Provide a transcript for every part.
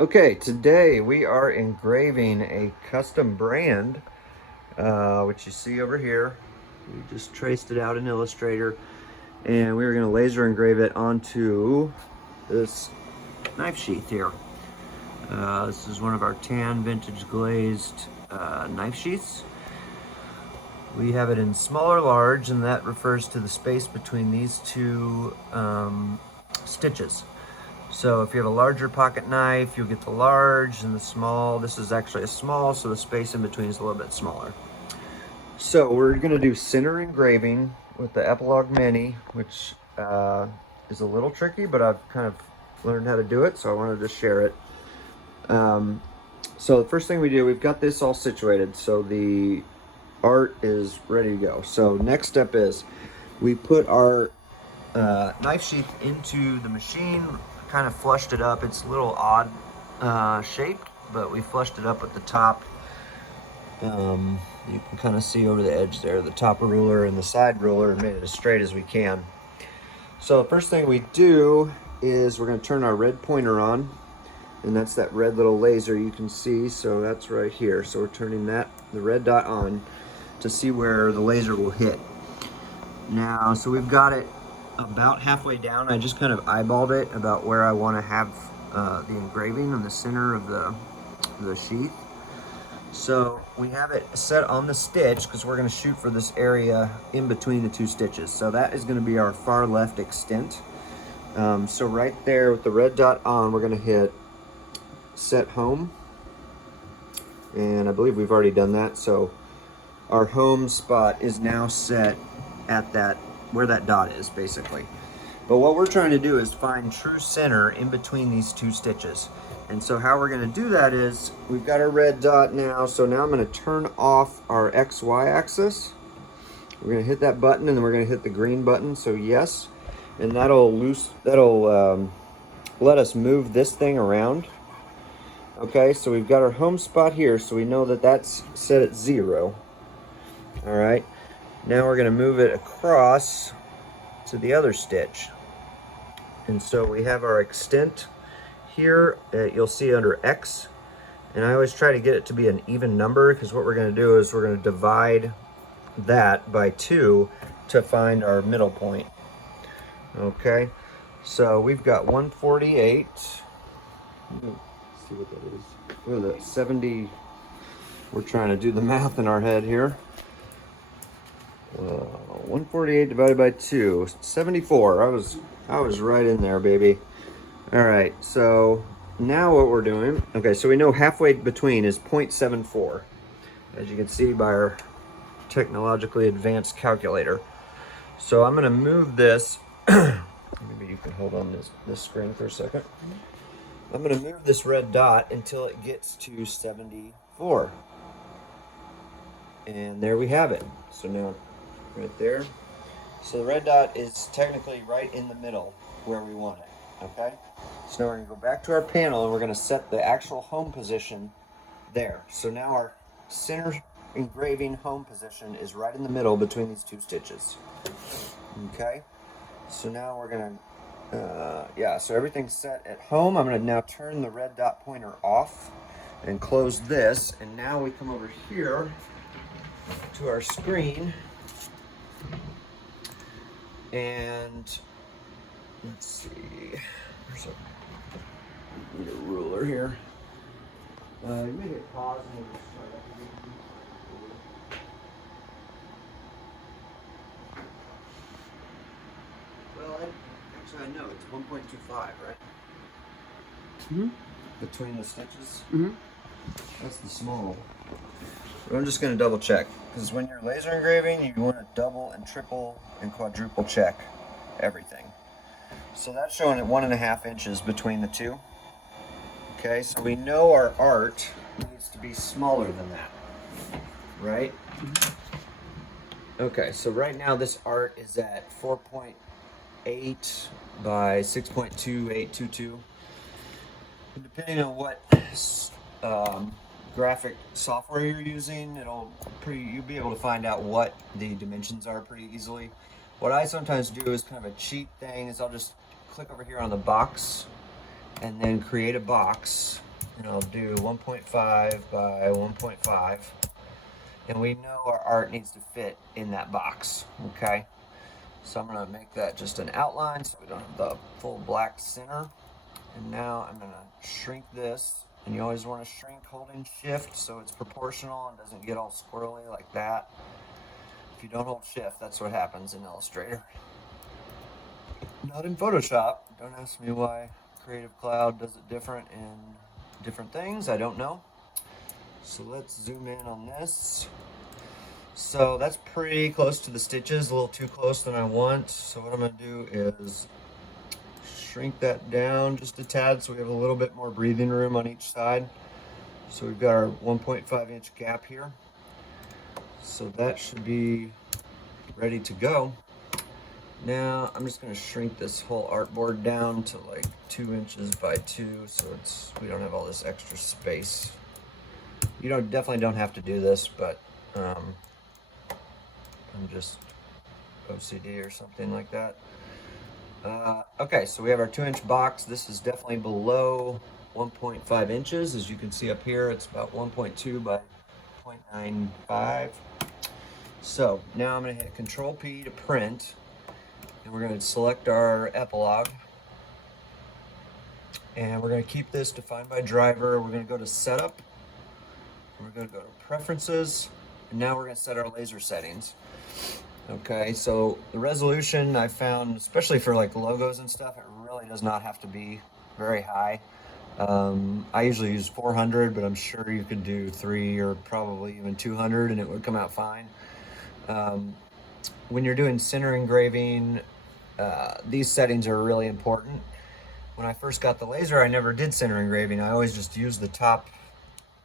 Okay, today we are engraving a custom brand, which you see over here. We just traced it out in Illustrator, and we are going to laser engrave it onto this knife sheath here. This is one of our tan vintage glazed knife sheaths. We have it in small or large, and that refers to the space between these two stitches. So if you have a larger pocket knife, you'll get the large, and the small, this is actually a small, so the space in between is a little bit smaller. So we're going to do center engraving with the Epilogue Mini, which is a little tricky, but I've kind of learned how to do it, so I wanted to share it. So the first thing we do, we've got this all situated, so the art is ready to go. So next step is we put our knife sheath into the machine, kind of flushed it up. It's a little odd shaped, but we flushed it up at the top. You can kind of see over the edge there, the top ruler and the side ruler, and made it as straight as we can. So the first thing we do is we're going to turn our red pointer on, and that's that red little laser you can see. So that's right here. So we're turning the red dot on to see where the laser will hit. Now, so we've got it about halfway down. I just kind of eyeballed it about where I want to have the engraving in the center of the sheath. So we have it set on the stitch because we're going to shoot for this area in between the two stitches. So that is going to be our far left extent. So right there with the red dot on, we're going to hit set home. And I believe we've already done that. So our home spot is now set at that, where that dot is basically. But what we're trying to do is find true center in between these two stitches. And so how we're going to do that is, we've got our red dot now, so now I'm going to turn off our XY axis. We're going to hit that button, and then we're going to hit the green button, so yes. And that'll let us move this thing around. Okay, so we've got our home spot here, so we know that that's set at 0. All right, now we're going to move it across to the other stitch. And so we have our extent here, you'll see under X, and I always try to get it to be an even number, because what we're going to do is we're going to divide that by 2 to find our middle point. Okay, so we've got 148. Let's see what that is. What is that? 70. We're trying to do the math in our head here. 148 divided by 2, 74. I was right in there, baby. All right, so now what we're doing, okay, so we know halfway between is 0.74, as you can see by our technologically advanced calculator. So I'm going to move this. Maybe you can hold on this screen for a second. I'm going to move this red dot until it gets to 74. And there we have it. So now, right there. So the red dot is technically right in the middle where we want it, okay? So now we're going to go back to our panel, and we're going to set the actual home position there. So now our center engraving home position is right in the middle between these two stitches. Okay? So now we're going to, so everything's set at home. I'm going to now turn the red dot pointer off and close this. And now we come over here to our screen, and let's see, need a ruler here. You may hit pause and we'll just start up again. Well, actually I know it's 1.25, right? Mm-hmm. Between the stitches? Mm-hmm. That's the small. But I'm just going to double check, because when you're laser engraving, you want to double and triple and quadruple check everything. So that's showing at 1.5 inches between the two. Okay, so we know our art needs to be smaller than that, right? Okay, so right now this art is at 4.8 by 6.2822. And depending on what graphic software you're using, you'll be able to find out what the dimensions are pretty easily. What I sometimes do is kind of a cheat thing, is I'll just click over here on the box and then create a box, and I'll do 1.5 by 1.5. And we know our art needs to fit in that box, okay? So I'm gonna make that just an outline so we don't have the full black center. And now I'm gonna shrink this, and you always wanna shrink holding shift so it's proportional and doesn't get all squirrely like that. If you don't hold shift, that's what happens in Illustrator. Not in Photoshop. Don't ask me why Creative Cloud does it different in different things, I don't know. So let's zoom in on this. So that's pretty close to the stitches, a little too close than I want. So what I'm gonna do is shrink that down just a tad so we have a little bit more breathing room on each side. So we've got our 1.5 inch gap here. So that should be ready to go. Now I'm just gonna shrink this whole artboard down to like 2 inches by 2 so we don't have all this extra space. You definitely don't have to do this, but I'm just OCD or something like that. Okay, so we have our 2-inch box. This is definitely below 1.5 inches. As you can see up here, it's about 1.2 by 0.95. So now I'm gonna hit Control P to print, and we're gonna select our epilogue. And we're gonna keep this defined by driver. We're gonna go to Setup. We're gonna go to Preferences, and now we're gonna set our laser settings. Okay, so the resolution I found, especially for like logos and stuff, it really does not have to be very high. I usually use 400, but I'm sure you could do 3 or probably even 200 and it would come out fine. When you're doing center engraving, these settings are really important. When I first got the laser, I never did center engraving. I always just used the top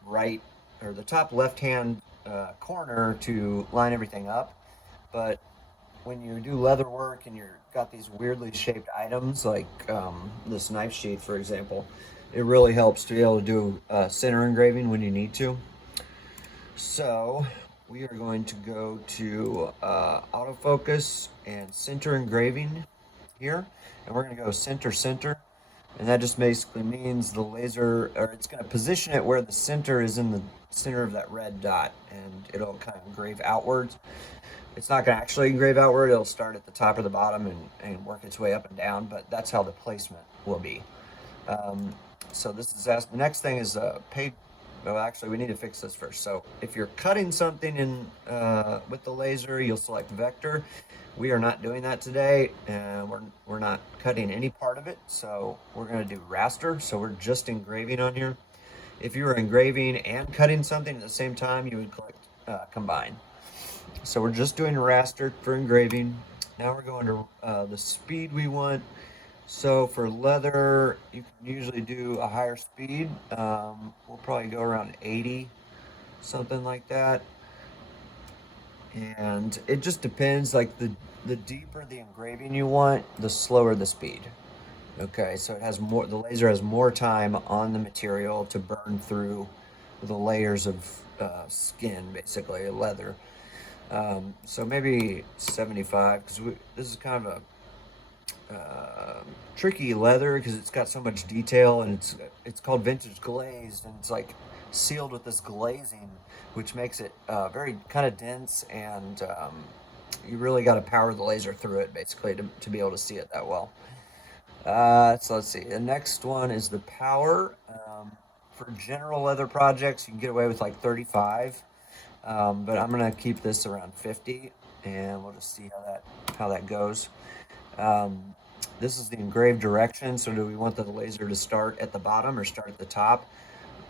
right or the top left-hand corner to line everything up. But when you do leather work and you've got these weirdly shaped items like this knife sheath, for example, it really helps to be able to do center engraving when you need to. So we are going to go to autofocus and center engraving here, and we're going to go center center, and that just basically means the laser, or it's going to position it where the center is in the center of that red dot, and it'll kind of engrave outwards. It's not going to actually engrave outward. It'll start at the top or the bottom and work its way up and down, but that's how the placement will be. So this is the next thing is paid. Well, actually, we need to fix this first. So if you're cutting something in with the laser, you'll select vector. We are not doing that today, and we're not cutting any part of it. So we're going to do raster. So we're just engraving on here. If you were engraving and cutting something at the same time, you would click combine. So we're just doing raster for engraving. Now we're going to the speed we want. So for leather, you can usually do a higher speed. We'll probably go around 80, something like that. And it just depends, like the deeper the engraving you want, the slower the speed. Okay, so it has more, the laser has more time on the material to burn through the layers of skin, basically, leather. So maybe 75, because this is kind of a tricky leather because it's got so much detail, and it's called Vintage Glazed, and it's like sealed with this glazing, which makes it very kind of dense, and you really got to power the laser through it basically to be able to see it that well. So let's see. The next one is the power. For general leather projects, you can get away with like 35. But I'm gonna keep this around 50, and we'll just see how that goes. This is the engraved direction. So do we want the laser to start at the bottom or start at the top?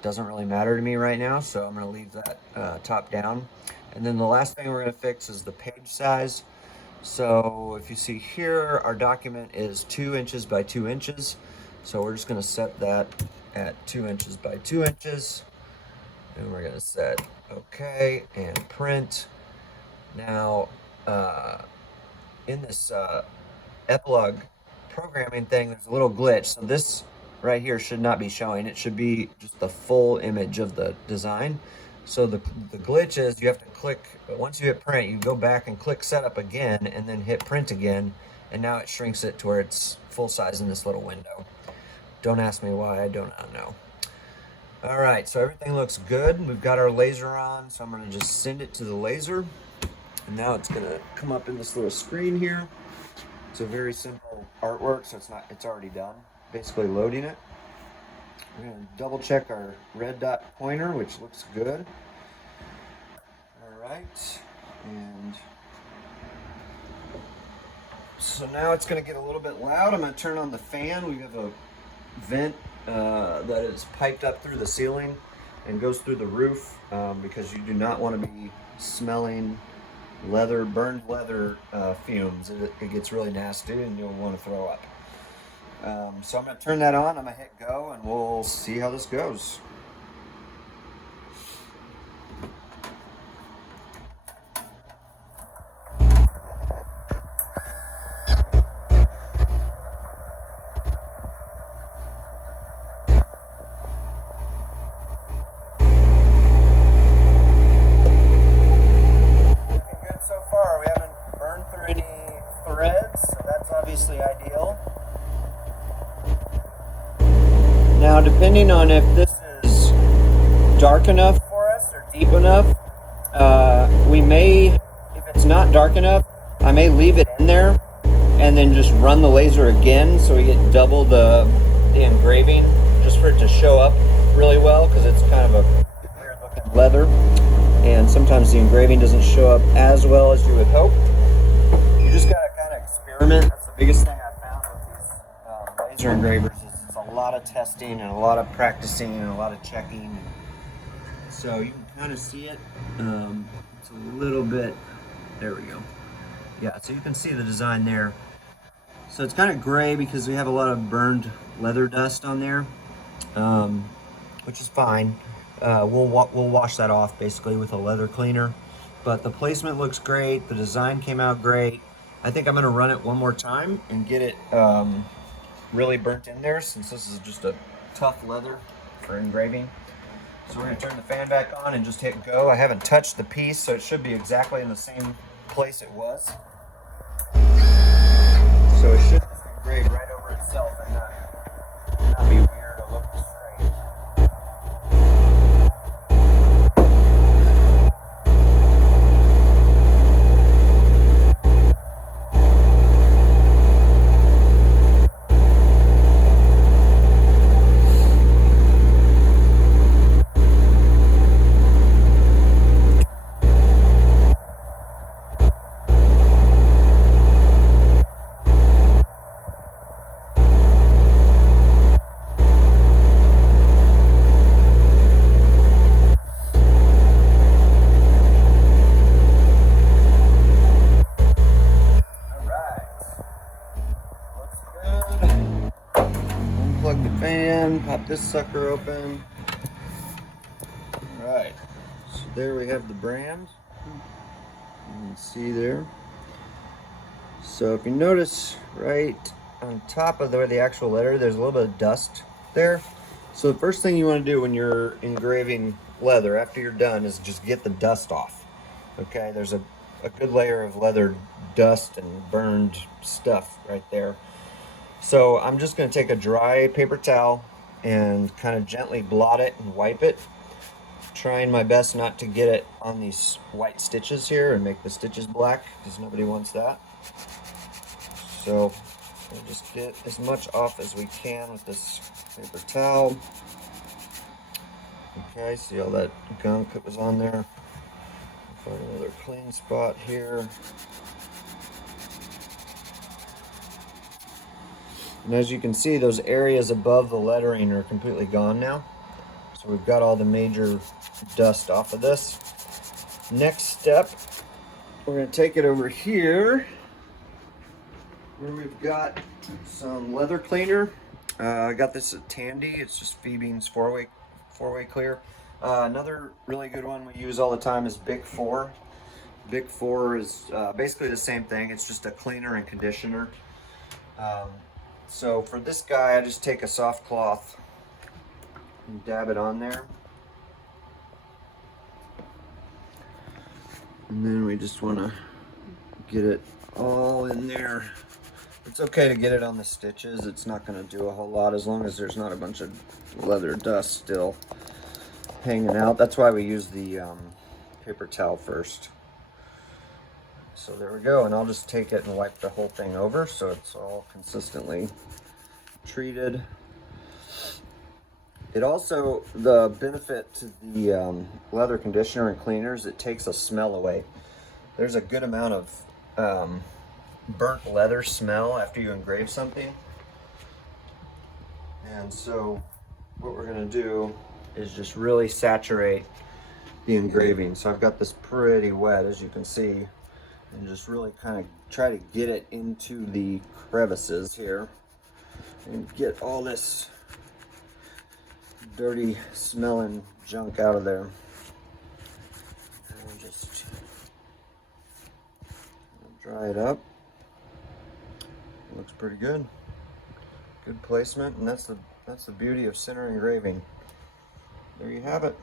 Doesn't really matter to me right now, so I'm gonna leave that top down. And then the last thing we're gonna fix is the page size. So if you see here, our document is 2 inches by 2 inches. So we're just gonna set that at 2 inches by 2 inches. And we're gonna set OK and print. Now, in this epilogue programming thing, there's a little glitch. So this right here should not be showing. It should be just the full image of the design. So the glitch is you have to click, once you hit print, you go back and click setup again and then hit print again. And now it shrinks it to where it's full size in this little window. Don't ask me why, I do not know. All right, so everything looks good. We've got our laser on, so I'm gonna just send it to the laser. And now it's gonna come up in this little screen here. It's a very simple artwork, so it's already done. Basically loading it. We're gonna double check our red dot pointer, which looks good. All right, and so now it's gonna get a little bit loud. I'm gonna turn on the fan. We have a vent that is piped up through the ceiling and goes through the roof because you do not want to be smelling burned leather fumes. It gets really nasty and you'll want to throw up. So I'm going to turn that on. I'm going to hit go and we'll see how this goes. Obviously ideal. Now, depending on if this is dark enough for us or deep enough, we may, if it's not dark enough, I may leave it in there and then just run the laser again so we get double the engraving, just for it to show up really well, because it's kind of a weird looking leather and sometimes the engraving doesn't show up as well as you would hope. You just gotta kind of experiment. That's the biggest thing I found with these laser engravers is it's a lot of testing and a lot of practicing and a lot of checking. So you can kind of see it. It's a little bit, there we go. Yeah, so you can see the design there. So it's kind of gray because we have a lot of burned leather dust on there, which is fine. We'll wash that off basically with a leather cleaner. But the placement looks great. The design came out great. I think I'm gonna run it one more time and get it really burnt in there, since this is just a tough leather for engraving. So we're gonna turn the fan back on and just hit go. I haven't touched the piece, so it should be exactly in the same place it was. So it should just engrave right over itself and not be weird or look strange. Unplug the fan, pop this sucker open. Alright, so there we have the brand. You can see there. So if you notice right on top of where the actual letter, there's a little bit of dust there. So the first thing you want to do when you're engraving leather after you're done is just get the dust off. Okay, there's a good layer of leather dust and burned stuff right there. So I'm just going to take a dry paper towel and kind of gently blot it and wipe it, trying my best not to get it on these white stitches here and make the stitches black, because nobody wants that. So we'll just get as much off as we can with this paper towel. Okay, see all that gunk that was on there. Find another clean spot here. And as you can see, those areas above the lettering are completely gone now. So we've got all the major dust off of this. Next step, we're going to take it over here where we've got some leather cleaner. I got this at Tandy. It's just Phoebe's four-way clear. Another really good one we use all the time is Bic 4. Bic 4 is basically the same thing. It's just a cleaner and conditioner. So for this guy, I just take a soft cloth and dab it on there. And then we just want to get it all in there. It's okay to get it on the stitches. It's not going to do a whole lot as long as there's not a bunch of leather dust still. hanging out. That's why we use the paper towel first. So there we go, and I'll just take it and wipe the whole thing over so it's all consistently treated. It also, the benefit to the leather conditioner and cleaners, it takes a smell away. There's a good amount of burnt leather smell after you engrave something. And so what we're gonna do is just really saturate the engraving. So I've got this pretty wet, as you can see, and just really kind of try to get it into the crevices here and get all this dirty smelling junk out of there. And just dry it up. Looks pretty good. Good placement, and that's the beauty of center engraving. There you have it.